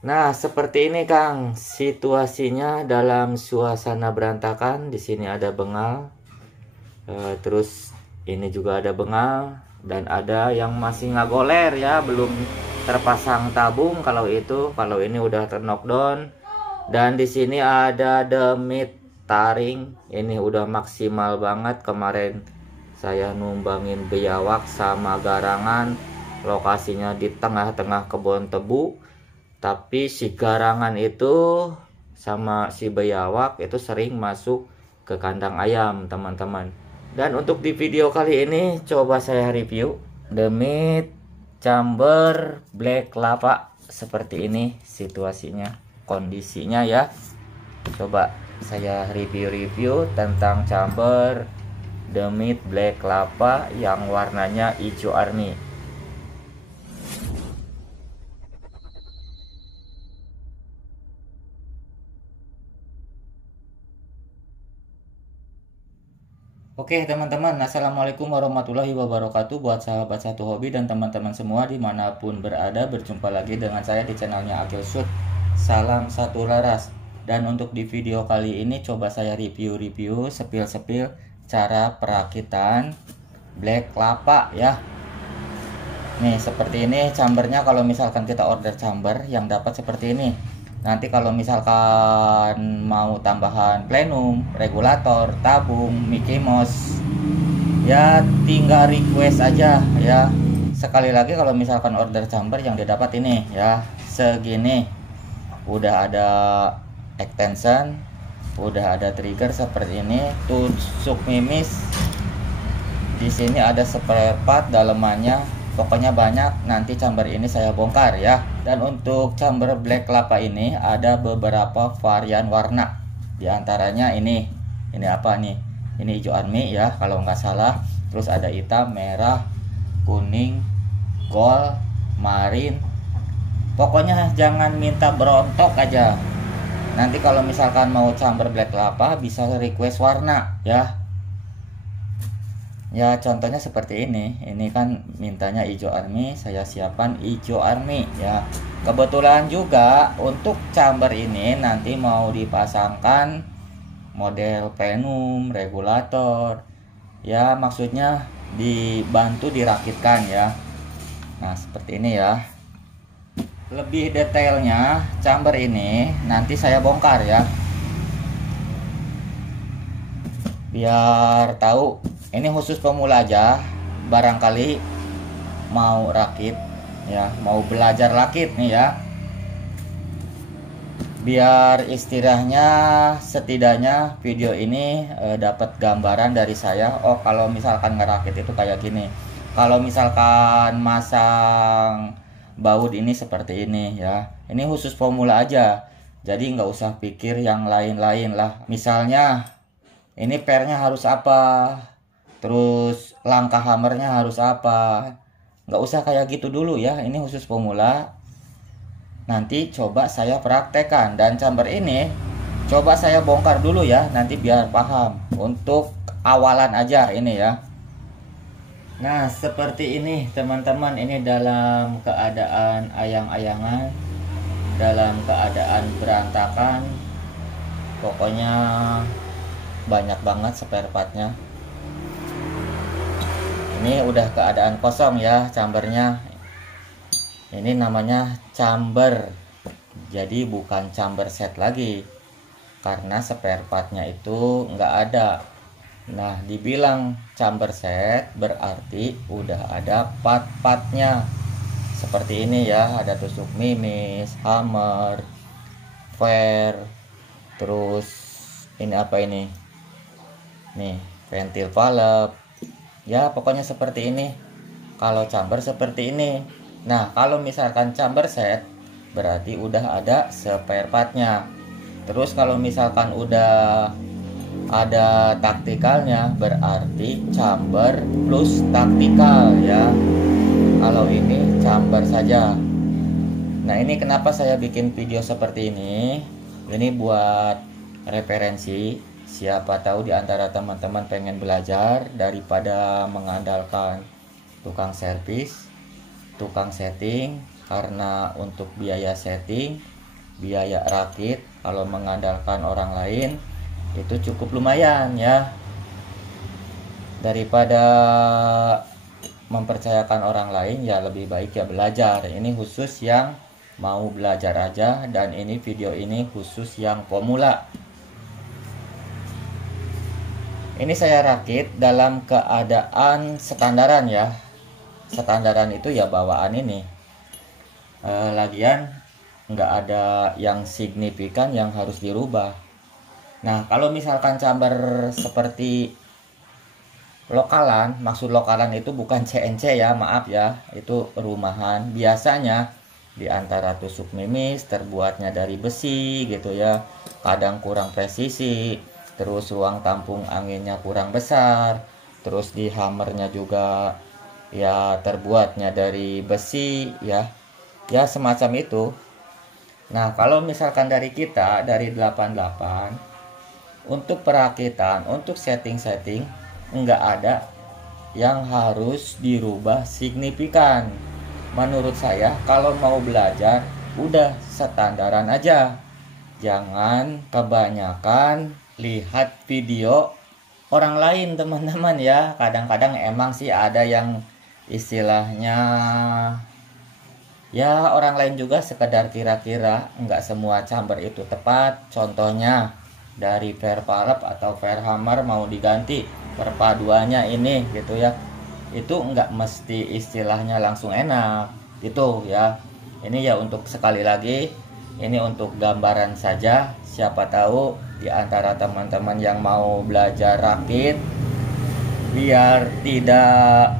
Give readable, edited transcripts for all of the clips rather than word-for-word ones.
Nah, seperti ini Kang, situasinya dalam suasana berantakan. Di sini ada bengal, terus ini juga ada bengal, dan ada yang masih ngagoler ya, belum terpasang tabung. Kalau ini udah terknockdown. Dan di sini ada demit taring, ini udah maksimal banget. Kemarin saya numbangin biawak sama garangan, lokasinya di tengah-tengah kebun tebu. Tapi si garangan itu sama si biawak itu sering masuk ke kandang ayam teman-teman. Dan untuk di video kali ini coba saya review demit chamber black lava. Seperti ini situasinya, kondisinya ya. Coba saya review tentang chamber demit black lava yang warnanya hijau army. Oke teman-teman, assalamualaikum warahmatullahi wabarakatuh. Buat sahabat satu hobi dan teman-teman semua dimanapun berada, berjumpa lagi dengan saya di channelnya Akil Shoot. Salam satu laras. Dan untuk di video kali ini coba saya review sepil-sepil cara perakitan black lava ya. Nih seperti ini chambernya. Kalau misalkan kita order chamber yang dapat seperti ini. Nanti kalau misalkan mau tambahan plenum, regulator, tabung, Mickey Mouse, ya tinggal request aja ya. Sekali lagi kalau misalkan order chamber yang didapat ini ya segini, udah ada extension, udah ada trigger seperti ini, tusuk mimis. Di sini ada spare part dalemannya. Pokoknya banyak, nanti chamber ini saya bongkar ya. Dan untuk chamber black lava ini ada beberapa varian warna. Di antaranya ini apa nih? Ini hijau army ya kalau nggak salah. Terus ada hitam, merah, kuning, gold, marine. Pokoknya jangan minta berontok aja. Nanti kalau misalkan mau chamber black lava bisa request warna ya. Ya contohnya seperti ini kan mintanya hijau army, saya siapkan hijau army ya. Kebetulan juga untuk chamber ini nanti mau dipasangkan model plenum, regulator ya, maksudnya dibantu dirakitkan ya. Nah seperti ini ya. Lebih detailnya chamber ini nanti saya bongkar ya, biar tahu. Ini khusus pemula aja, barangkali mau rakit ya, mau belajar rakit nih ya, biar istilahnya setidaknya video ini dapat gambaran dari saya. Oh kalau misalkan ngerakit itu kayak gini, kalau misalkan masang baut ini seperti ini ya. Ini khusus pemula aja, jadi nggak usah pikir yang lain-lain lah. Misalnya ini pernya harus apa, terus langkah hammernya harus apa, nggak usah kayak gitu dulu ya. Ini khusus pemula. Nanti coba saya praktekkan, dan chamber ini coba saya bongkar dulu ya, nanti biar paham. Untuk awalan aja ini ya. Nah seperti ini teman-teman, ini dalam keadaan ayang-ayangan, dalam keadaan berantakan. Pokoknya banyak banget spare partnya. Ini udah keadaan kosong ya chambernya. Ini namanya chamber, jadi bukan chamber set lagi karena spare partnya itu nggak ada. Nah dibilang chamber set berarti udah ada part-partnya seperti ini ya. Ada tusuk mimis, hammer, fair, terus ini apa ini nih, ventil valve ya. Pokoknya seperti ini kalau chamber seperti ini. Nah kalau misalkan chamber set berarti udah ada spare partnya. Terus kalau misalkan udah ada taktikalnya berarti chamber plus taktikal ya. Kalau ini chamber saja. Nah ini kenapa saya bikin video seperti ini buat referensi. Siapa tahu di antara teman-teman pengen belajar daripada mengandalkan tukang servis, tukang setting, karena untuk biaya setting, biaya rakit kalau mengandalkan orang lain itu cukup lumayan ya. Daripada mempercayakan orang lain ya lebih baik ya belajar. Ini khusus yang mau belajar aja, dan ini video ini khusus yang pemula. Ini saya rakit dalam keadaan standaran ya. Standaran itu ya bawaan ini. Lagian nggak ada yang signifikan yang harus dirubah. Nah, kalau misalkan chamber seperti lokalan, maksud lokalan itu bukan CNC ya, maaf ya, itu rumahan. Biasanya di antara tusuk mimis terbuatnya dari besi gitu ya, kadang kurang presisi, terus ruang tampung anginnya kurang besar, terus di hammernya juga ya terbuatnya dari besi ya, ya semacam itu. Nah, kalau misalkan dari kita dari 88 untuk perakitan, untuk setting-setting enggak ada yang harus dirubah signifikan. Menurut saya kalau mau belajar udah standaran aja. Jangan kebanyakan lihat video orang lain teman-teman ya. Kadang-kadang emang sih ada yang istilahnya ya orang lain juga sekedar kira-kira, nggak semua chamber itu tepat. Contohnya dari fair valve atau fair hammer mau diganti perpaduannya ini gitu ya, itu nggak mesti istilahnya langsung enak gitu ya. Ini ya untuk sekali lagi, ini untuk gambaran saja. Siapa tahu di antara teman-teman yang mau belajar rakit biar tidak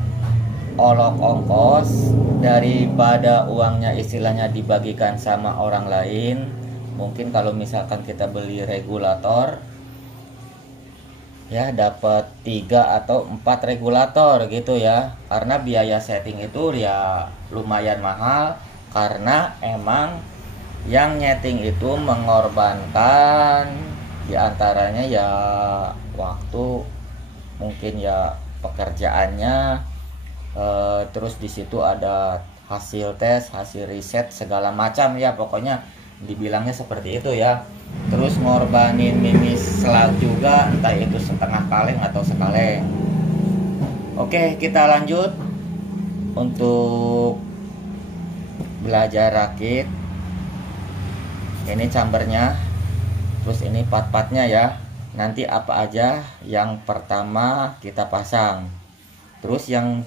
olok ongkos, daripada uangnya istilahnya dibagikan sama orang lain. Mungkin kalau misalkan kita beli regulator ya dapat 3 atau 4 regulator gitu ya, karena biaya setting itu ya lumayan mahal, karena emang yang nyeting itu mengorbankan diantaranya ya waktu, mungkin ya pekerjaannya, terus di situ ada hasil tes, hasil riset segala macam ya, pokoknya dibilangnya seperti itu ya. Terus ngorbanin mimis selat juga, entah itu setengah kaleng atau sekaleng. Oke, kita lanjut untuk belajar rakit. Ini chambernya, terus ini part-partnya ya. Nanti apa aja yang pertama kita pasang. Terus yang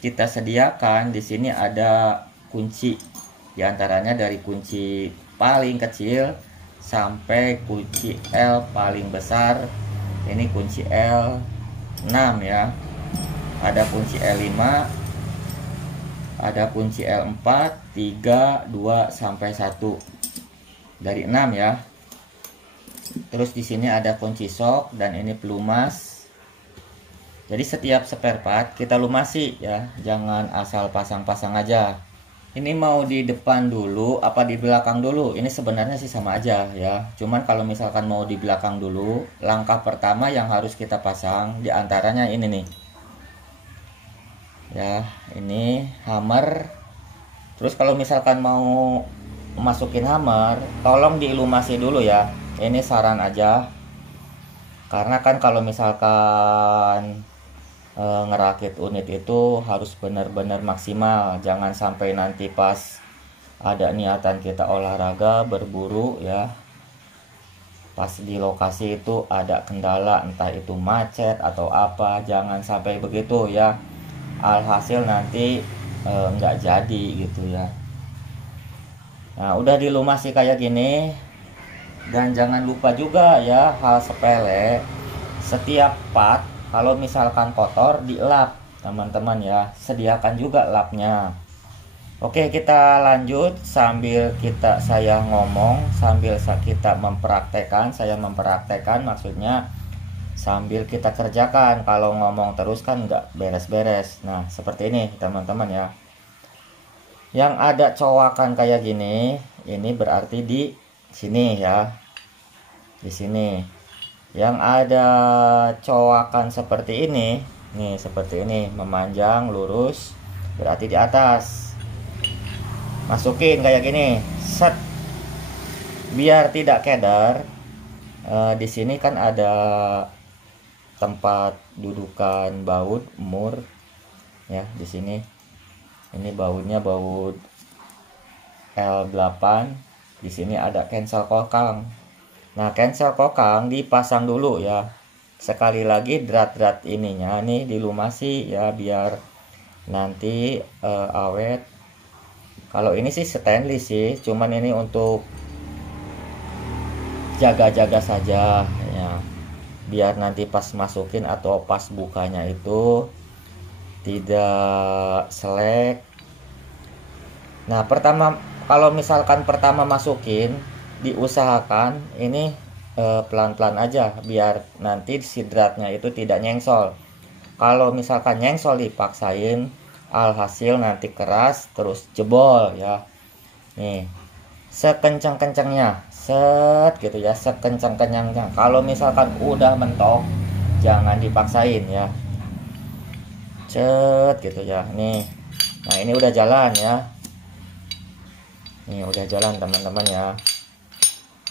kita sediakan di sini ada kunci, diantaranya dari kunci paling kecil sampai kunci L paling besar. Ini kunci L6 ya, ada kunci L5, ada kunci L4, 3, 2 sampai 1 dari 6 ya. Terus di sini ada kunci sok dan ini pelumas. Jadi setiap spare part kita lumasi ya, jangan asal pasang-pasang aja. Ini mau di depan dulu apa di belakang dulu? Ini sebenarnya sih sama aja ya. Cuman kalau misalkan mau di belakang dulu, langkah pertama yang harus kita pasang diantaranya ini nih. Ya, ini hammer. Terus kalau misalkan mau masukin hammer, tolong diilumasi dulu ya. Ini saran aja. Karena kan kalau misalkan ngerakit unit itu harus benar-benar maksimal, jangan sampai nanti pas ada niatan kita olahraga berburu ya, pas di lokasi itu ada kendala, entah itu macet atau apa, jangan sampai begitu ya, alhasil nanti nggak jadi gitu ya. Nah, udah dilumasi kayak gini, dan jangan lupa juga ya hal sepele, setiap part kalau misalkan kotor dilap teman-teman ya, sediakan juga lapnya. Oke, kita lanjut sambil saya ngomong, sambil kita mempraktekkan, saya mempraktekkan maksudnya sambil kita kerjakan. Kalau ngomong terus kan nggak beres-beres. Nah, seperti ini teman-teman ya. Yang ada cowakan kayak gini, ini berarti di sini ya. Di sini. Yang ada cowakan seperti ini, nih seperti ini, memanjang lurus, berarti di atas. masukin kayak gini, set, biar tidak keder. Di sini kan ada tempat dudukan baut mur ya, di sini. Ini bautnya baut L8. Di sini ada cancel kokang. Nah, cancel kokang dipasang dulu ya. Sekali lagi drat-drat ininya nih dilumasi ya, biar nanti awet. Kalau ini sih stainless sih, cuman ini untuk jaga-jaga saja ya, biar nanti pas masukin atau pas bukanya itu tidak selek. Nah, kalau misalkan pertama masukin, diusahakan ini pelan-pelan aja biar nanti sidratnya itu tidak nyengsol. Kalau misalkan nyengsol dipaksain, alhasil nanti keras terus jebol ya. Nih, sekencang-kencangnya, set gitu ya, sekencang-kencangnya. Kalau misalkan udah mentok, jangan dipaksain ya, cet gitu ya. Nih, nah ini udah jalan ya. Nih udah jalan teman-teman ya.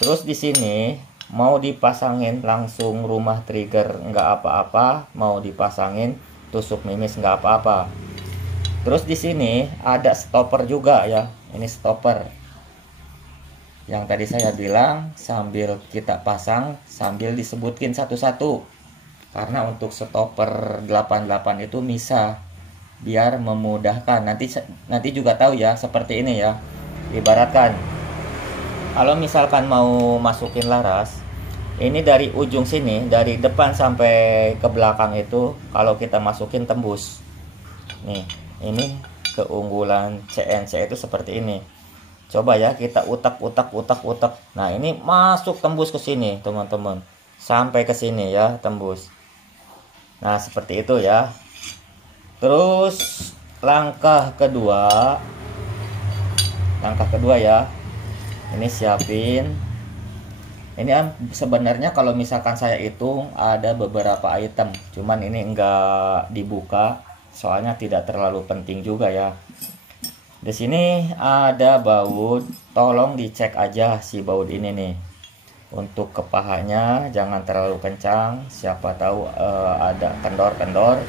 Terus di sini mau dipasangin langsung rumah trigger nggak apa-apa, mau dipasangin tusuk mimis nggak apa-apa. Terus di sini ada stopper juga ya. Ini stopper yang tadi saya bilang, sambil kita pasang sambil disebutkin satu-satu. Karena untuk stopper 88 itu bisa, biar memudahkan. Nanti juga tahu ya, seperti ini ya. Ibaratkan kalau misalkan mau masukin laras, ini dari ujung sini, dari depan sampai ke belakang itu, kalau kita masukin tembus. Nih, ini keunggulan CNC itu seperti ini. Coba ya kita utak. Nah, ini masuk tembus ke sini, teman-teman. Sampai ke sini ya, tembus. Nah, seperti itu ya. Terus langkah kedua ya. Ini siapin. Ini sebenarnya kalau misalkan saya hitung ada beberapa item, cuman ini enggak dibuka soalnya tidak terlalu penting juga ya. Di sini ada baut, tolong dicek aja si baut ini nih. Untuk kepahanya jangan terlalu kencang, siapa tahu ada kendor-kendor,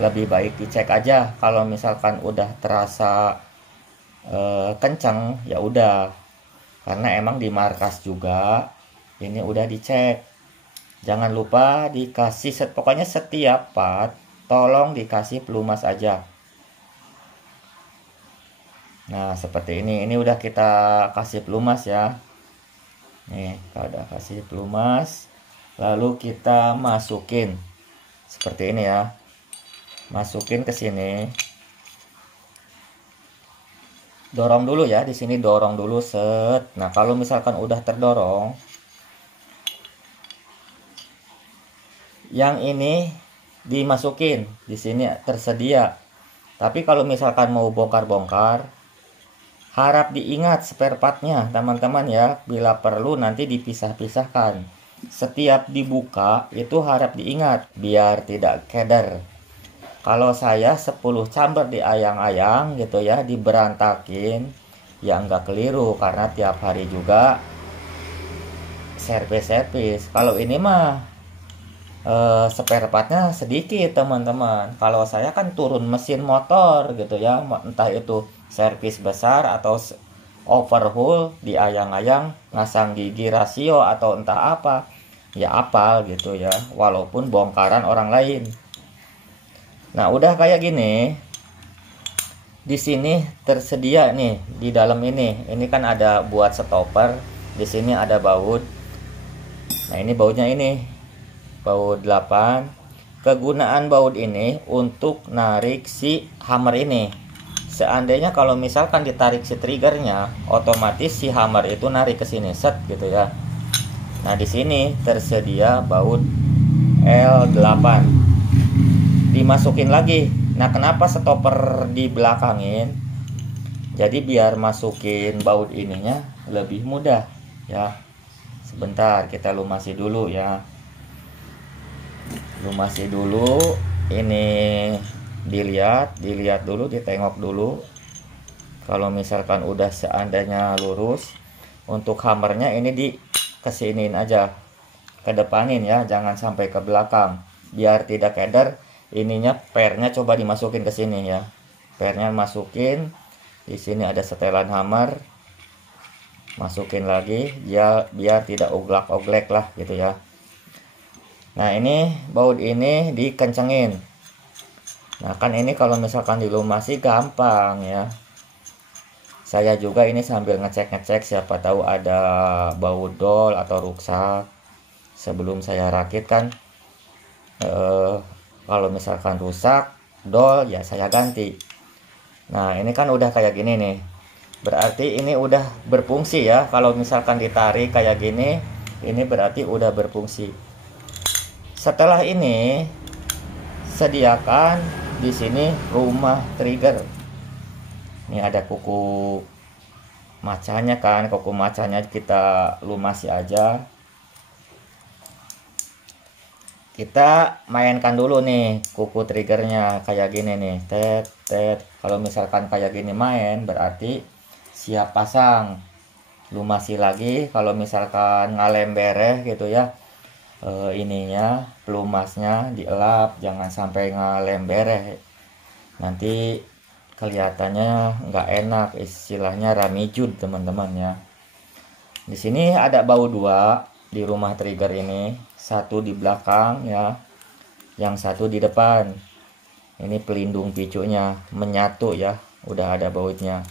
lebih baik dicek aja. Kalau misalkan udah terasa kencang ya udah, karena emang di markas juga ini udah dicek. Jangan lupa dikasih pokoknya setiap part tolong dikasih pelumas aja. Nah, seperti ini udah kita kasih pelumas ya. Nih, kalau udah kasih pelumas, lalu kita masukin seperti ini ya. Masukin ke sini. Dorong dulu ya, di sini dorong dulu set. Nah, kalau misalkan udah terdorong, yang ini dimasukin, di sini tersedia. Tapi kalau misalkan mau bongkar-bongkar, harap diingat spare partnya teman-teman ya. Bila perlu nanti dipisah-pisahkan. Setiap dibuka itu harap diingat biar tidak keder. Kalau saya 10 chamber diayang-ayang gitu ya, diberantakin, ya nggak keliru karena tiap hari juga servis. Kalau ini mah spare partnya sedikit teman-teman. Kalau saya kan turun mesin motor gitu ya, entah itu servis besar atau overhaul, diayang-ayang, ngasang gigi rasio atau entah apa, ya apal gitu ya, walaupun bongkaran orang lain. Nah, udah kayak gini. Di sini tersedia nih di dalam ini. Ini kan ada buat stopper. Di sini ada baut. Nah, ini bautnya ini. Baut 8. Kegunaan baut ini untuk narik si hammer ini. Seandainya kalau misalkan ditarik si triggernya, otomatis si hammer itu narik ke sini set gitu ya. Nah, di sini tersedia baut L8. Dimasukin lagi. Nah, kenapa stopper di belakangin? Jadi biar masukin baut ininya lebih mudah ya. Sebentar kita lumasi dulu ya. Lumasi dulu. Ini dilihat dulu, ditengok dulu. Kalau misalkan udah seandainya lurus, untuk hammernya ini di kesiniin aja, kedepanin ya, jangan sampai ke belakang biar tidak keder. Ininya pernya coba dimasukin ke sini ya, pernya masukin di sini, ada setelan hammer, masukin lagi ya, biar tidak oglak-oglek lah gitu ya. Nah ini baut ini dikencengin. Nah kan ini kalau misalkan dilumasi gampang ya. Saya juga ini sambil ngecek-ngecek, siapa tahu ada baut dol atau ruksak. Sebelum saya rakit kan, kalau misalkan rusak dol ya saya ganti. Nah ini kan udah kayak gini nih, berarti ini udah berfungsi ya. Kalau misalkan ditarik kayak gini, ini berarti udah berfungsi. Setelah ini sediakan di sini rumah trigger. Ini ada kuku macanya kan, kuku macanya kita lumasi aja. Kita mainkan dulu nih kuku triggernya kayak gini nih, tet tet. Kalau misalkan kayak gini main berarti siap pasang. Lumasi lagi kalau misalkan ngalem bereh gitu ya, ininya pelumasnya dielap, jangan sampai ngalem bereh, nanti kelihatannya nggak enak, istilahnya ramijud teman-teman ya. Di sini ada baut dua di rumah trigger ini, satu di belakang ya, yang satu di depan. Ini pelindung picunya menyatu ya, udah ada bautnya.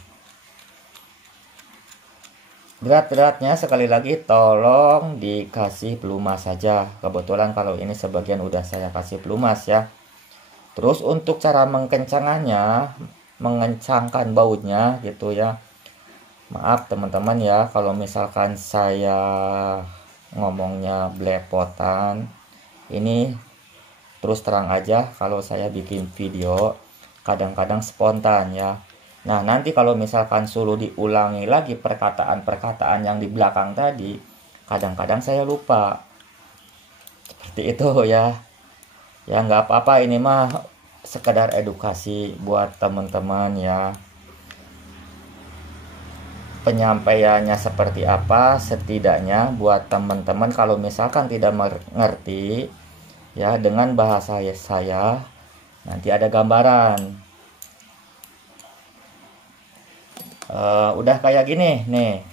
Berat-beratnya sekali lagi tolong dikasih pelumas saja. Kebetulan kalau ini sebagian udah saya kasih pelumas ya. Terus untuk cara mengencangkannya, mengencangkan bautnya gitu ya. Maaf teman-teman ya kalau misalkan saya ngomongnya belepotan. Ini terus terang aja, kalau saya bikin video kadang-kadang spontan ya. Nah nanti kalau misalkan suruh diulangi lagi perkataan-perkataan yang di belakang tadi, kadang-kadang saya lupa. Seperti itu ya. Ya nggak apa-apa, ini mah sekedar edukasi buat teman-teman ya. Penyampaiannya seperti apa, setidaknya buat teman-teman kalau misalkan tidak mengerti ya, dengan bahasa saya nanti ada gambaran. Udah kayak gini nih,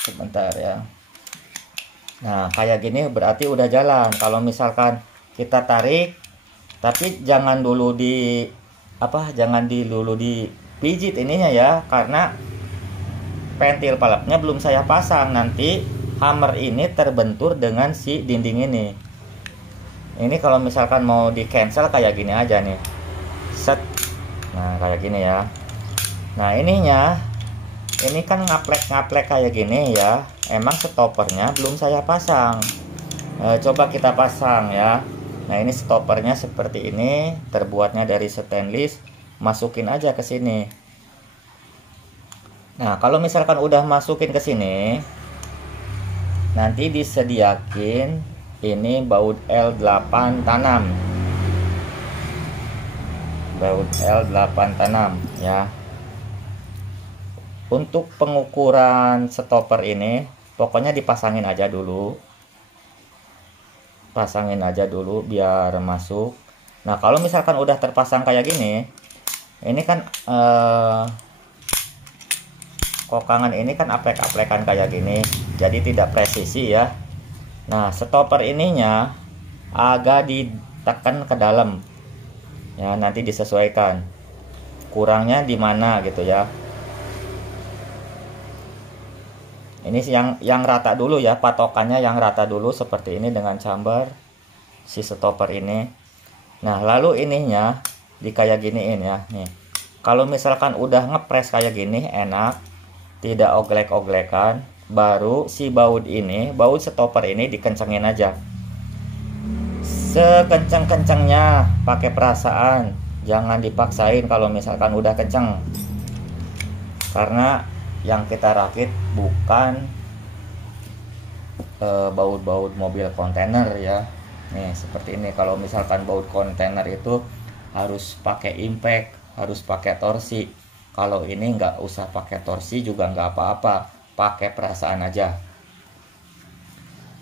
sebentar ya. Nah kayak gini berarti udah jalan. Kalau misalkan kita tarik, tapi jangan dulu jangan dulu dipijit ininya ya, karena pentil peleknya belum saya pasang. Nanti hammer ini terbentur dengan si dinding ini. Ini kalau misalkan mau di cancel kayak gini aja nih, set. Nah kayak gini ya. Nah ininya, ini kan ngaplek-ngaplek kayak gini ya. Emang stoppernya belum saya pasang. Coba kita pasang ya. Nah ini stoppernya seperti ini, terbuatnya dari stainless. Masukin aja ke sini. Nah kalau misalkan udah masukin ke sini, nanti disediakin ini baut L8 tanam. Baut L8 tanam ya. Untuk pengukuran stopper ini pokoknya dipasangin aja dulu. Pasangin aja dulu biar masuk. Nah kalau misalkan udah terpasang kayak gini, ini kan kokangan ini kan aplek-aplekan kayak gini, jadi tidak presisi ya. Nah stopper ininya agak ditekan ke dalam ya, nanti disesuaikan kurangnya di mana gitu ya. Ini yang rata dulu ya, patokannya yang rata dulu seperti ini dengan chamber si stopper ini. Nah lalu ininya di kayak giniin ya nih. Kalau misalkan udah ngepres kayak gini enak, tidak oglek-oglekan, baru si baut ini, baut stopper ini dikencengin aja sekenceng-kencengnya, pakai perasaan, jangan dipaksain kalau misalkan udah kenceng, karena yang kita rakit bukan baut-baut mobil kontainer ya. Nih seperti ini, kalau misalkan baut kontainer itu harus pakai impact, harus pakai torsi. Kalau ini nggak usah pakai torsi juga nggak apa-apa, pakai perasaan aja.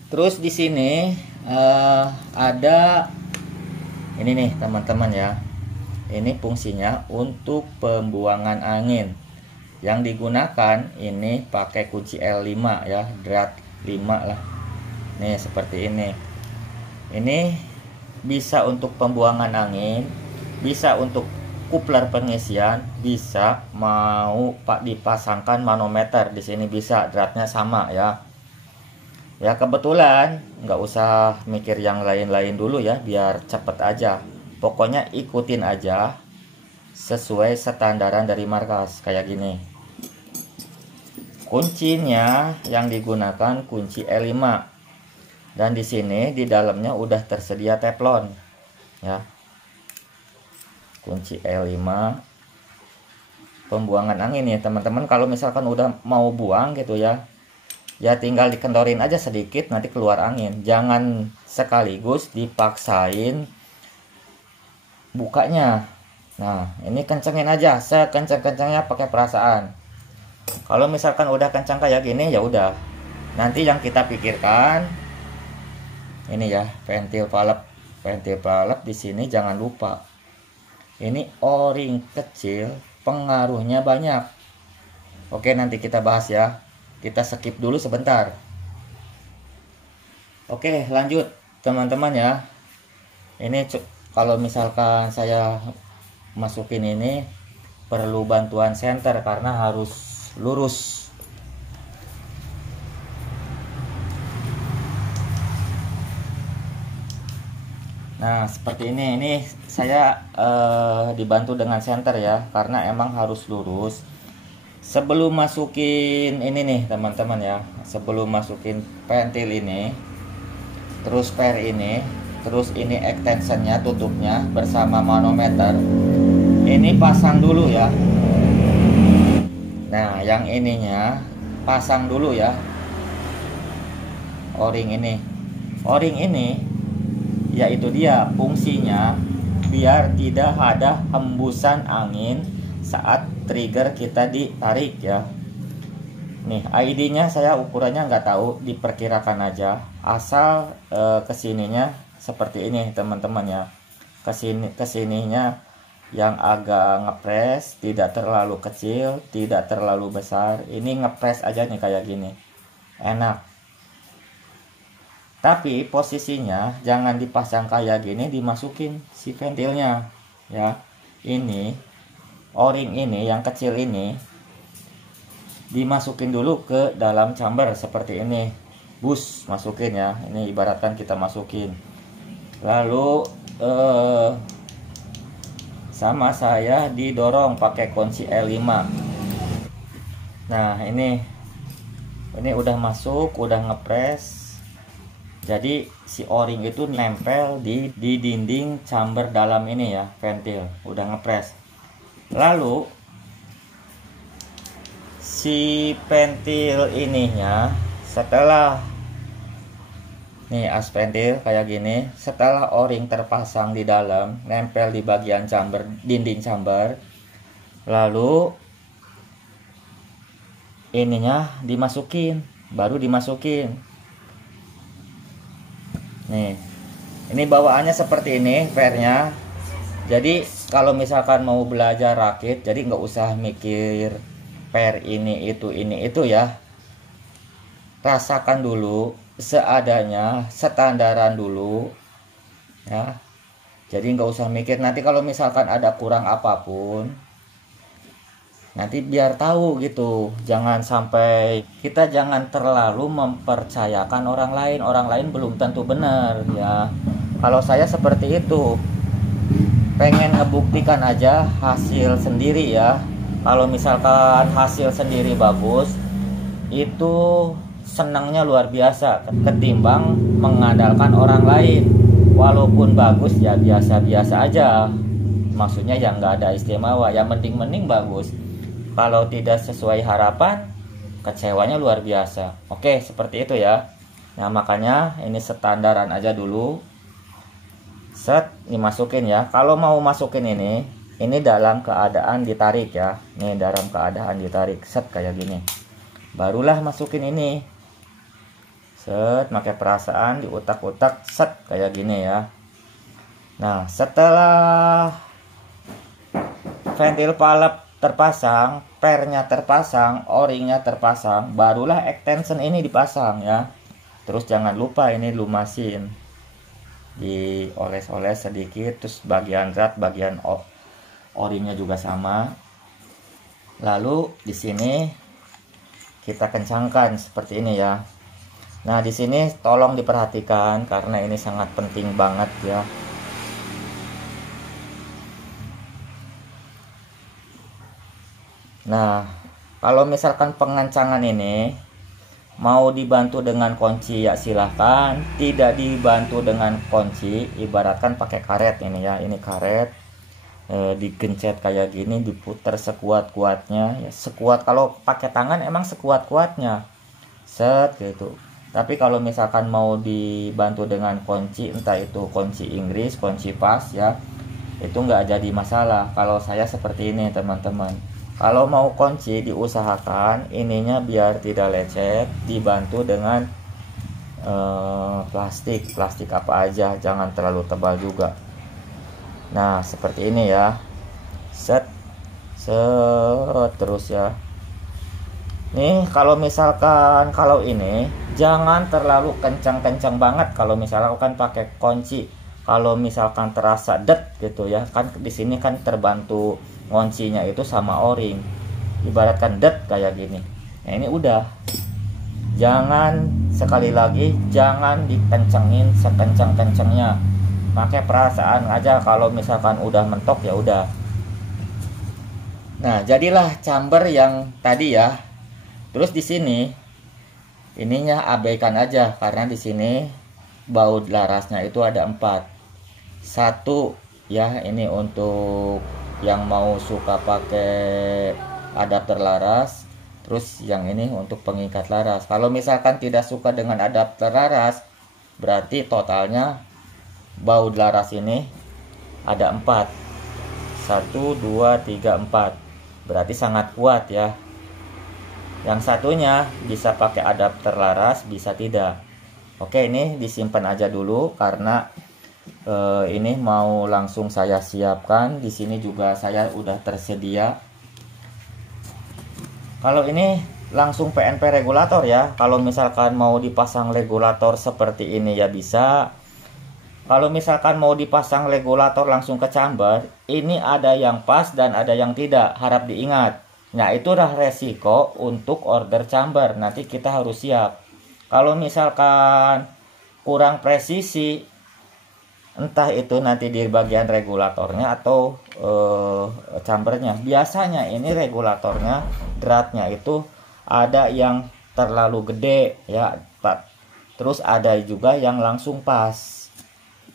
Terus di sini ada ini nih teman-teman ya. Ini fungsinya untuk pembuangan angin. Yang digunakan ini pakai kunci L5 ya, drat 5 lah. Nih seperti ini. Ini bisa untuk pembuangan angin, bisa untuk kupler pengisian, bisa mau dipasangkan manometer di sini bisa, dratnya sama ya. Ya kebetulan nggak usah mikir yang lain-lain dulu ya, biar cepet aja. Pokoknya ikutin aja sesuai standaran dari markas kayak gini. Kuncinya yang digunakan kunci L5. Dan di sini di dalamnya udah tersedia teflon ya. Kunci L5 pembuangan angin ya teman-teman. Kalau misalkan udah mau buang gitu ya, ya tinggal dikendorin aja sedikit, nanti keluar angin. Jangan sekaligus dipaksain bukanya. Nah ini kencengin aja sekenceng-kencengnya, pakai perasaan. Kalau misalkan udah kencang kayak gini ya udah, nanti yang kita pikirkan ini ya, ventil valve di sini jangan lupa. Ini O-ring kecil, pengaruhnya banyak. Oke, nanti kita bahas ya. Kita skip dulu sebentar. Oke, lanjut teman-teman ya. Ini kalau misalkan saya masukin ini perlu bantuan senter karena harus lurus. Nah seperti ini saya dibantu dengan senter ya, karena emang harus lurus. Sebelum masukin ini nih teman-teman ya, sebelum masukin ventil ini, terus per ini, terus ini extensionnya, tutupnya bersama manometer, ini pasang dulu ya. Nah yang ininya pasang dulu ya, O-ring ini yaitu dia fungsinya biar tidak ada hembusan angin saat trigger kita ditarik ya. Nih ID-nya saya ukurannya nggak tahu, diperkirakan aja, asal kesininya seperti ini teman-teman ya. Kesininya yang agak ngepres, tidak terlalu kecil, tidak terlalu besar. Ini ngepres aja nih kayak gini, enak. Tapi posisinya jangan dipasang kayak gini, dimasukin si ventilnya ya. Ini O-ring ini yang kecil ini dimasukin dulu ke dalam chamber seperti ini. Bus masukin ya. Ini ibaratkan kita masukin. Lalu sama saya didorong pakai kunci L5. Nah, ini udah masuk, udah ngepres. Jadi si O-ring itu nempel di dinding chamber dalam ini ya, ventil udah ngepres. Lalu si ventil ininya setelah nih as ventil kayak gini, setelah O-ring terpasang di dalam, nempel di bagian chamber, dinding chamber, lalu ininya dimasukin, baru dimasukin. Nih, ini bawaannya seperti ini pernya. Jadi kalau misalkan mau belajar rakit, jadi nggak usah mikir per ini itu ya. Rasakan dulu seadanya, standaran dulu ya. Jadi nggak usah mikir nanti kalau misalkan ada kurang apapun, nanti biar tahu gitu. Jangan sampai kita jangan terlalu mempercayakan orang lain belum tentu benar ya. Kalau saya seperti itu, pengen ngebuktikan aja hasil sendiri ya. Kalau misalkan hasil sendiri bagus, itu senangnya luar biasa ketimbang mengandalkan orang lain. Walaupun bagus ya biasa-biasa aja, maksudnya yang nggak ada istimewa ya, mending bagus. Kalau tidak sesuai harapan, kecewanya luar biasa. Oke, seperti itu ya. Nah, makanya ini standaran aja dulu. Set, dimasukin ya. Kalau mau masukin ini, ini dalam keadaan ditarik ya. Nih dalam keadaan ditarik, set kayak gini. Barulah masukin ini. Set, pakai perasaan diutak-utak, set kayak gini ya. Nah, setelah ventil valve terpasang, pernya terpasang, o-ringnya terpasang, barulah extension ini dipasang ya. Terus jangan lupa ini lumasin, dioles-oles sedikit, terus bagian rat, bagian o-ringnya juga sama. Lalu di sini kita kencangkan seperti ini ya. Nah, di sini tolong diperhatikan karena ini sangat penting banget ya. Nah, kalau misalkan pengencangan ini mau dibantu dengan kunci ya silahkan, tidak dibantu dengan kunci ibaratkan pakai karet ini ya. Ini karet digencet kayak gini, diputar sekuat-kuatnya ya, sekuat kalau pakai tangan emang sekuat-kuatnya, set gitu. Tapi kalau misalkan mau dibantu dengan kunci, entah itu kunci Inggris, kunci pas ya, itu nggak jadi masalah. Kalau saya seperti ini teman-teman, kalau mau kunci diusahakan ininya biar tidak lecet, dibantu dengan plastik apa aja, jangan terlalu tebal juga. Nah seperti ini ya, set terus ya. Nih kalau misalkan kalau ini jangan terlalu kencang-kencang banget kalau misalkan pakai kunci. Kalau misalkan terasa det gitu ya, kan di sini kan terbantu kuncinya itu sama o-ring, ibaratkan det kayak gini. Nah ini udah, jangan, sekali lagi jangan dikencengin sekencang-kencangnya, pakai perasaan aja. Kalau misalkan udah mentok ya udah. Nah jadilah chamber yang tadi ya. Terus di sini ininya abaikan aja karena di sini baut larasnya itu ada 4. Satu ya, ini untuk yang mau suka pakai adapter laras. Terus yang ini untuk pengikat laras. Kalau misalkan tidak suka dengan adapter laras, berarti totalnya baut laras ini ada 4. 1, 2, 3, 4. Berarti sangat kuat ya. Yang satunya bisa pakai adapter laras, bisa tidak. Oke, ini disimpan aja dulu karena ini mau langsung saya siapkan. Di sini juga saya udah tersedia. Kalau ini langsung PNP regulator ya. Kalau misalkan mau dipasang regulator seperti ini ya bisa. Kalau misalkan mau dipasang regulator langsung ke chamber, ini ada yang pas dan ada yang tidak. Harap diingat. Nah, itulah resiko untuk order chamber. Nanti kita harus siap. Kalau misalkan kurang presisi, entah itu nanti di bagian regulatornya atau chambernya. Biasanya ini regulatornya, dratnya itu ada yang terlalu gede ya, terus ada juga yang langsung pas.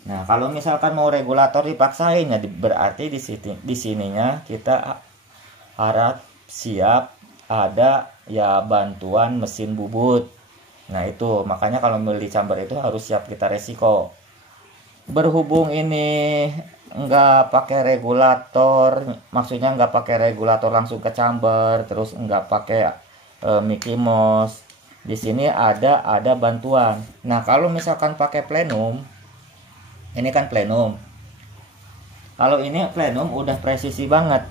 Nah kalau misalkan mau regulator dipaksain ya, berarti di sininya kita harap siap ada ya bantuan mesin bubut. Nah itu makanya kalau beli chamber itu harus siap kita resiko. Berhubung ini nggak pakai regulator, maksudnya nggak pakai regulator langsung ke chamber, terus nggak pakai Mickey Mouse, di sini ada bantuan. Nah kalau misalkan pakai plenum, ini kan plenum, kalau ini plenum udah presisi banget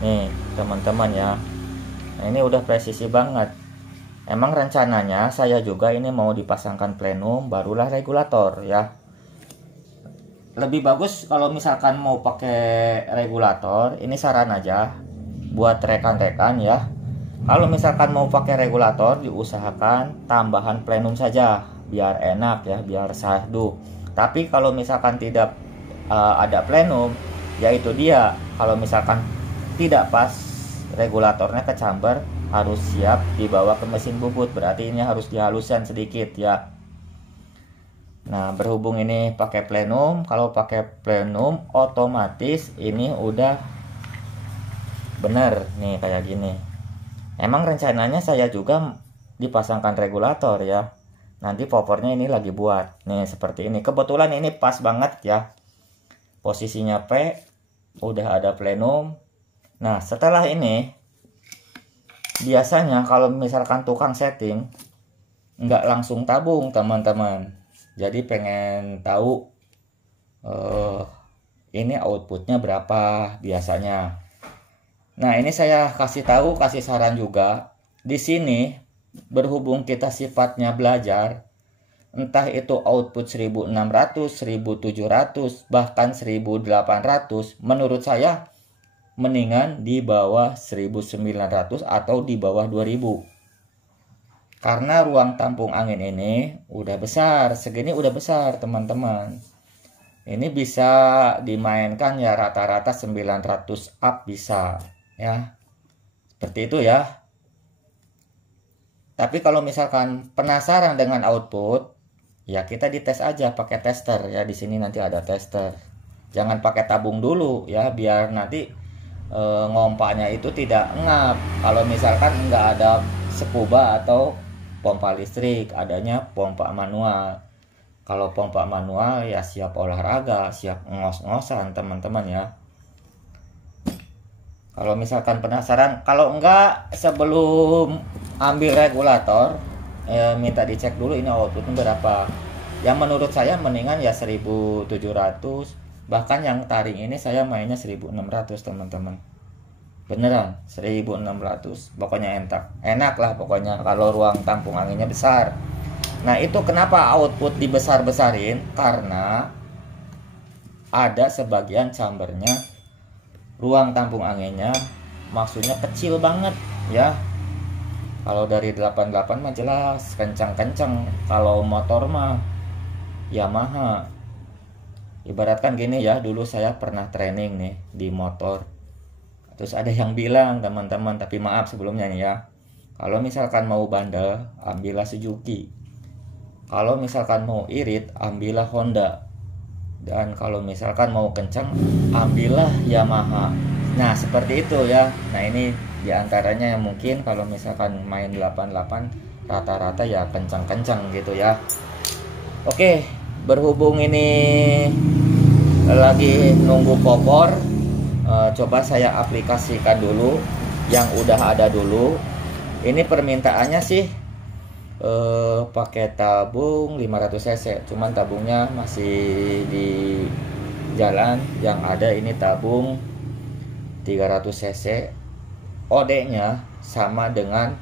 nih teman-teman ya. Nah, ini udah presisi banget. Emang rencananya saya juga ini mau dipasangkan plenum barulah regulator ya. Lebih bagus kalau misalkan mau pakai regulator, ini saran aja buat rekan-rekan ya. Kalau misalkan mau pakai regulator diusahakan tambahan plenum saja biar enak ya, biar syahdu. Tapi kalau misalkan tidak ada plenum, yaitu dia kalau misalkan tidak pas regulatornya ke chamber, harus siap dibawa ke mesin bubut. Berarti ini harus dihaluskan sedikit ya. Nah berhubung ini pakai plenum, kalau pakai plenum otomatis ini udah bener nih kayak gini. Emang rencananya saya juga dipasangkan regulator ya. Nanti popornya ini lagi buat nih seperti ini. Kebetulan ini pas banget ya, posisinya P udah ada plenum. Nah, setelah ini biasanya kalau misalkan tukang setting nggak langsung tabung teman-teman. Jadi pengen tahu ini outputnya berapa biasanya. Nah, ini saya kasih saran juga. Di sini berhubung kita sifatnya belajar, entah itu output 1600, 1700, bahkan 1800, menurut saya mendingan di bawah 1900 atau di bawah 2000. Karena ruang tampung angin ini udah besar, segini udah besar teman-teman. Ini bisa dimainkan ya rata-rata 900 up bisa ya. Seperti itu ya. Tapi kalau misalkan penasaran dengan output, ya kita dites aja pakai tester ya. Di sini nanti ada tester. Jangan pakai tabung dulu ya, biar nanti ngompaknya itu tidak ngap. Kalau misalkan nggak ada scuba atau pompa listrik, adanya pompa manual. Kalau pompa manual ya siap olahraga, siap ngos-ngosan teman-teman ya. Kalau misalkan penasaran, kalau enggak sebelum ambil regulator minta dicek dulu ini outputnya berapa. Yang menurut saya mendingan ya 1700, bahkan yang taring ini saya mainnya 1600 teman-teman. Beneran 1600, pokoknya enak lah pokoknya kalau ruang tampung anginnya besar. Nah, itu kenapa output dibesar-besarin, karena ada sebagian chambernya ruang tampung anginnya maksudnya kecil banget ya. Kalau dari 88 mah jelas kencang-kencang. Kalau motor mah Yamaha. Ibaratkan gini ya, dulu saya pernah training nih di motor. Terus ada yang bilang teman-teman, tapi maaf sebelumnya nih ya, kalau misalkan mau bandel ambillah Suzuki, kalau misalkan mau irit ambillah Honda, dan kalau misalkan mau kencang ambillah Yamaha. Nah seperti itu ya. Nah ini diantaranya yang mungkin kalau misalkan main 88 rata-rata ya kencang-kencang gitu ya. Oke, berhubung ini lagi nunggu kompor, coba saya aplikasikan dulu yang udah ada dulu. Ini permintaannya sih pakai tabung 500 cc, cuman tabungnya masih di jalan. Yang ada ini tabung 300 cc, OD nya sama dengan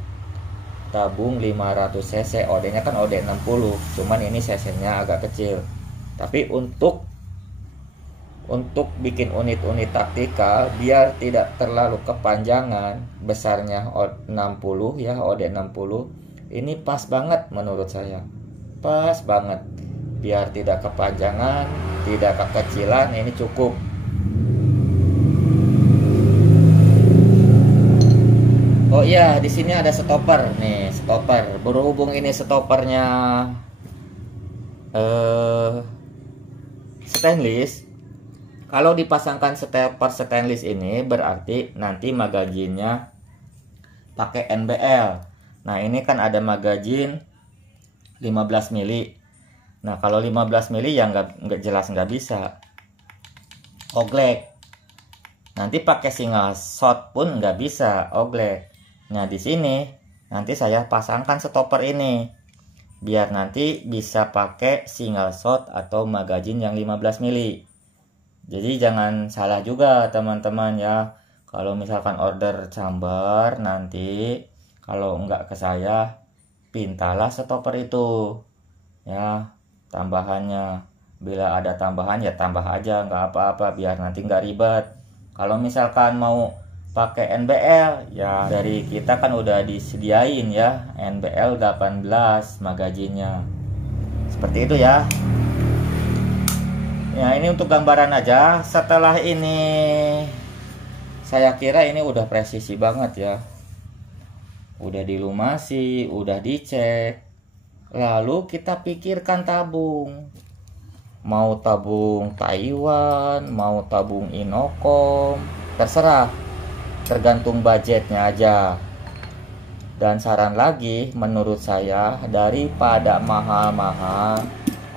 tabung 500 cc. OD nya kan OD 60, cuman ini cc nya agak kecil. Tapi untuk bikin unit-unit taktikal biar tidak terlalu kepanjangan, besarnya 60 ya, OD 60 ini pas banget menurut saya, pas banget, biar tidak kepanjangan, tidak kekecilan, ini cukup. Oh iya, di sini ada stopper nih, stopper. Berhubung ini stoppernya stainless, kalau dipasangkan stopper stainless ini berarti nanti magazinnya pakai NBL. Nah ini kan ada magazin 15 mili. Nah kalau 15 mili ya nggak jelas nggak bisa oglek. Nanti pakai single shot pun nggak bisa oglek. Nah di sini nanti saya pasangkan stopper ini biar nanti bisa pakai single shot atau magazin yang 15 mili. Jadi jangan salah juga teman-teman ya. Kalau misalkan order chamber nanti kalau enggak ke saya, pintalah stopper itu ya, tambahannya. Bila ada tambahan ya tambah aja, nggak apa-apa, biar nanti nggak ribet. Kalau misalkan mau pakai NBL ya, dari kita kan udah disediain ya NBL 18 magazinnya. Seperti itu ya. Ya ini untuk gambaran aja. Setelah ini saya kira ini udah presisi banget ya. Udah dilumasi, udah dicek. Lalu kita pikirkan tabung. Mau tabung Taiwan, mau tabung Inokom, terserah. Tergantung budgetnya aja. Dan saran lagi, menurut saya daripada mahal-mahal,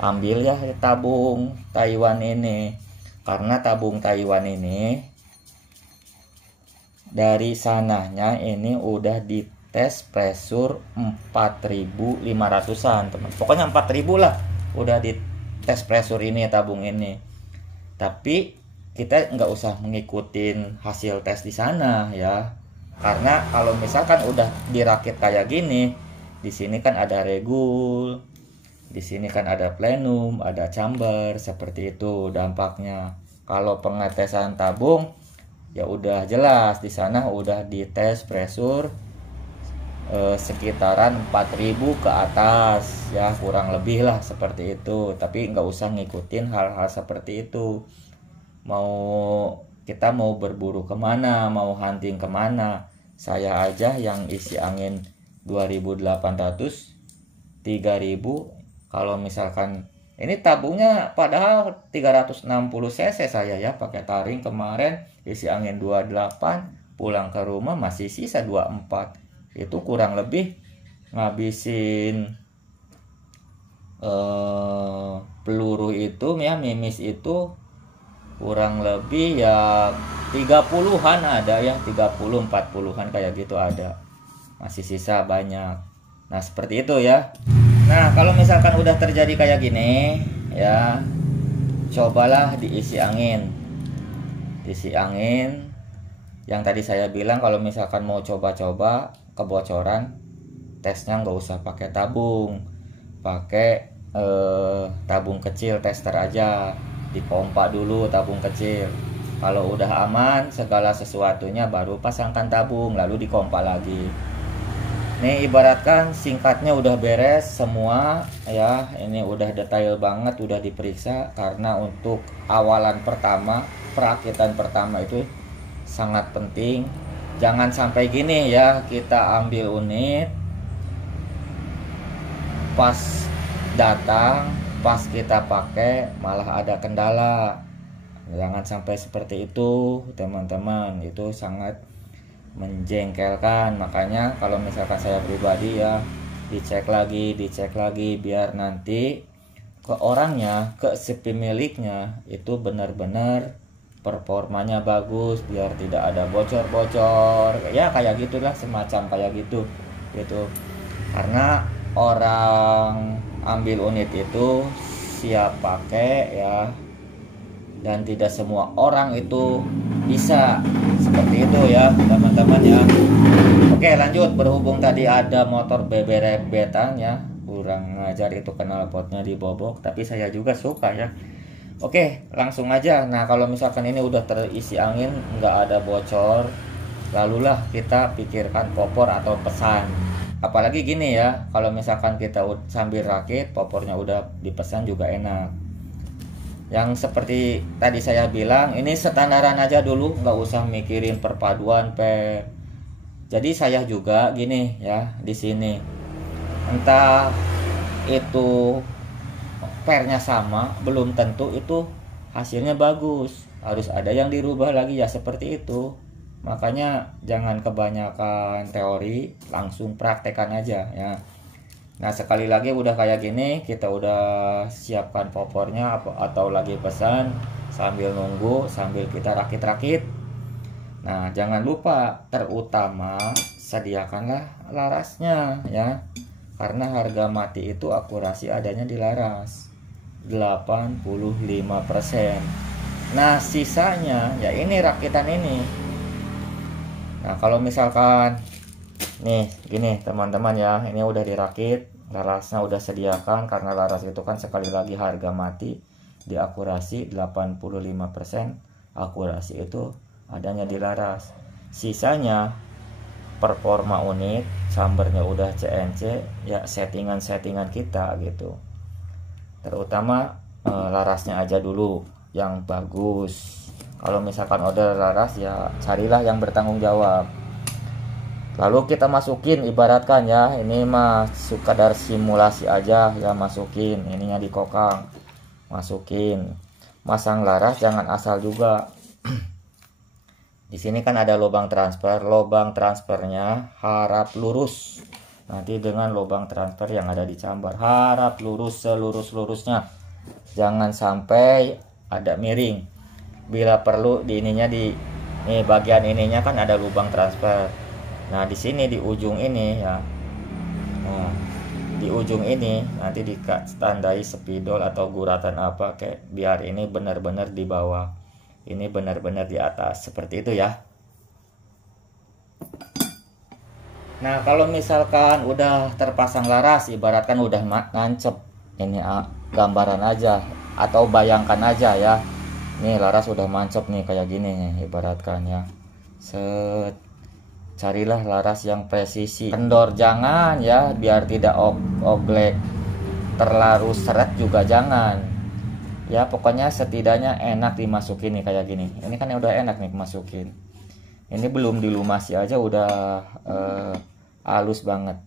ambil ya tabung Taiwan ini. Karena tabung Taiwan ini dari sananya ini udah dites pressure 4.500-an teman, pokoknya 4.000 lah udah dites pressure ini tabung ini. Tapi kita nggak usah mengikutin hasil tes di sana ya, karena kalau misalkan udah dirakit kayak gini, di sini kan ada regul, di sini kan ada plenum, ada chamber, seperti itu dampaknya. Kalau pengetesan tabung ya udah jelas di sana udah dites pressure sekitaran 4.000 ke atas ya, kurang lebih lah seperti itu. Tapi nggak usah ngikutin hal-hal seperti itu. Kita mau berburu kemana, mau hunting kemana, saya aja yang isi angin 2.800, 3.000. Kalau misalkan ini tabungnya padahal 360 cc saya ya pakai taring kemarin, isi angin 28, pulang ke rumah masih sisa 24. Itu kurang lebih ngabisin peluru itu ya, mimis itu kurang lebih ya 30-an ada ya, 30-40-an kayak gitu ada, masih sisa banyak. Nah seperti itu ya. Nah kalau misalkan udah terjadi kayak gini ya, cobalah diisi angin yang tadi saya bilang. Kalau misalkan mau coba-coba kebocoran, tesnya nggak usah pakai tabung, pakai tabung kecil tester aja, dipompa dulu tabung kecil. Kalau udah aman segala sesuatunya baru pasangkan tabung, lalu dipompa lagi. Nih ibaratkan singkatnya udah beres semua ya, ini udah detail banget, udah diperiksa. Karena untuk awalan pertama, perakitan pertama itu sangat penting. Jangan sampai gini ya, kita ambil unit pas datang, pas kita pakai malah ada kendala. Jangan sampai seperti itu teman-teman, itu sangat menjengkelkan. Makanya kalau misalkan saya pribadi ya, dicek lagi biar nanti ke orangnya, ke si pemiliknya itu benar-benar performanya bagus, biar tidak ada bocor-bocor ya, kayak gitulah, semacam kayak gitu. Karena orang ambil unit itu siap pakai ya, dan tidak semua orang itu bisa seperti itu ya teman-teman ya. Oke lanjut, berhubung tadi ada motor beberebetan ya, kurang ngajar itu knalpotnya dibobok, tapi saya juga suka ya. Oke langsung aja. Nah kalau misalkan ini udah terisi angin, nggak ada bocor, lalulah kita pikirkan popor atau pesan. Apalagi gini ya, kalau misalkan kita sambil rakit popornya udah dipesan juga enak. Yang seperti tadi saya bilang, ini standaran aja dulu, nggak usah mikirin perpaduan per. Jadi saya juga gini ya, di sini entah itu pernya sama, belum tentu itu hasilnya bagus, harus ada yang dirubah lagi ya, seperti itu. Makanya jangan kebanyakan teori, langsung praktekan aja ya. Nah sekali lagi udah kayak gini, kita udah siapkan popornya atau lagi pesan, sambil nunggu, sambil kita rakit-rakit. Nah jangan lupa, terutama sediakanlah larasnya ya, karena harga mati itu akurasi adanya di laras 85%. Nah sisanya ya ini rakitan ini. Nah kalau misalkan nih gini teman-teman ya, ini udah dirakit, larasnya udah sediakan, karena laras itu kan sekali lagi harga mati di akurasi 85%. Akurasi itu adanya di laras. Sisanya performa unit, chambernya udah CNC ya, settingan kita gitu. Terutama larasnya aja dulu yang bagus. Kalau misalkan order laras ya carilah yang bertanggung jawab. Lalu kita masukin, ibaratkan ya, ini mah sekadar simulasi aja ya, masukin ininya di kokang, masukin. Masang laras jangan asal juga. Di sini kan ada lubang transfer, lubang transfernya harap lurus. Nanti dengan lubang transfer yang ada di chamber harap lurus selurus-lurusnya. Jangan sampai ada miring. Bila perlu di ininya Nih bagian ininya kan ada lubang transfer. Nah di sini di ujung ini ya, nah, di ujung ini nanti ditandai spidol atau guratan apa, kayak biar ini benar-benar di bawah, ini benar-benar di atas, seperti itu ya. Nah kalau misalkan udah terpasang laras, ibaratkan udah nancep, ini gambaran aja atau bayangkan aja ya, nih laras udah mancep nih kayak gini nih, ibaratkan ya. Set, carilah laras yang presisi, kendor jangan ya, biar tidak oglek, terlalu seret juga jangan ya. Pokoknya setidaknya enak dimasukin nih kayak gini. Ini kan udah enak nih masukin, ini belum dilumasi aja udah halus banget,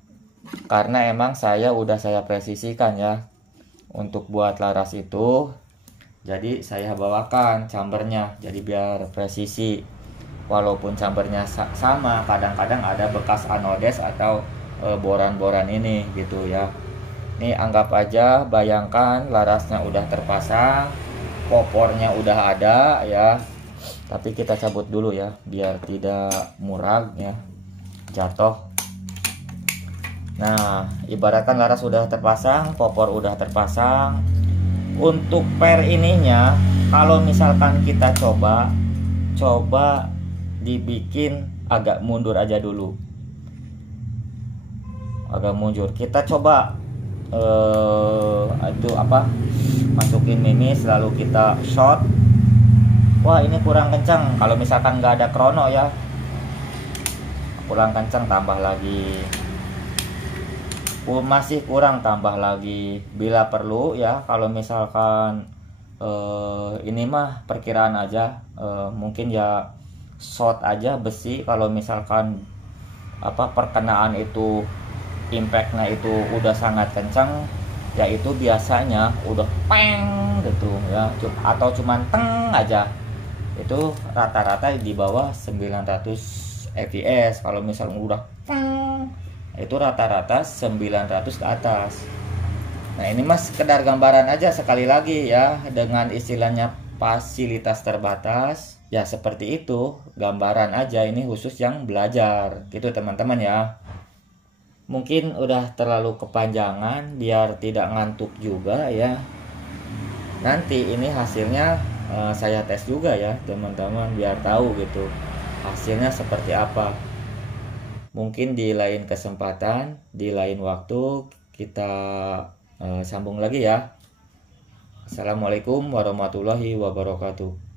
karena emang saya presisikan ya untuk buat laras itu. Jadi saya bawakan chambernya, jadi biar presisi. Walaupun chambernya sama, kadang-kadang ada bekas anodes atau boran-boran ini gitu ya. Nih anggap aja, bayangkan larasnya udah terpasang, popornya udah ada ya. Tapi kita cabut dulu ya, biar tidak murag ya, jatuh. Nah ibaratkan laras sudah terpasang, popor udah terpasang. Untuk per ininya, kalau misalkan kita coba dibikin agak mundur aja dulu, agak mundur. Kita coba itu apa, masukin mimis lalu kita short. Wah ini kurang kencang, kalau misalkan nggak ada krono ya, kurang kencang tambah lagi, masih kurang tambah lagi bila perlu ya. Kalau misalkan ini mah perkiraan aja, mungkin ya short aja besi. Kalau misalkan apa perkenaan itu impactnya itu udah sangat kencang ya, itu biasanya udah peng gitu ya, atau cuman teng aja, itu rata-rata di bawah 900 fps. Kalau misalnya udah peng, itu rata-rata 900 ke atas. Nah ini mas sekedar gambaran aja, sekali lagi ya, dengan istilahnya fasilitas terbatas ya, seperti itu gambaran aja, ini khusus yang belajar gitu teman-teman ya. Mungkin udah terlalu kepanjangan, biar tidak ngantuk juga ya. Nanti ini hasilnya saya tes juga ya teman-teman, biar tahu gitu hasilnya seperti apa. Mungkin di lain kesempatan, di lain waktu kita sambung lagi ya. Assalamualaikum warahmatullahi wabarakatuh.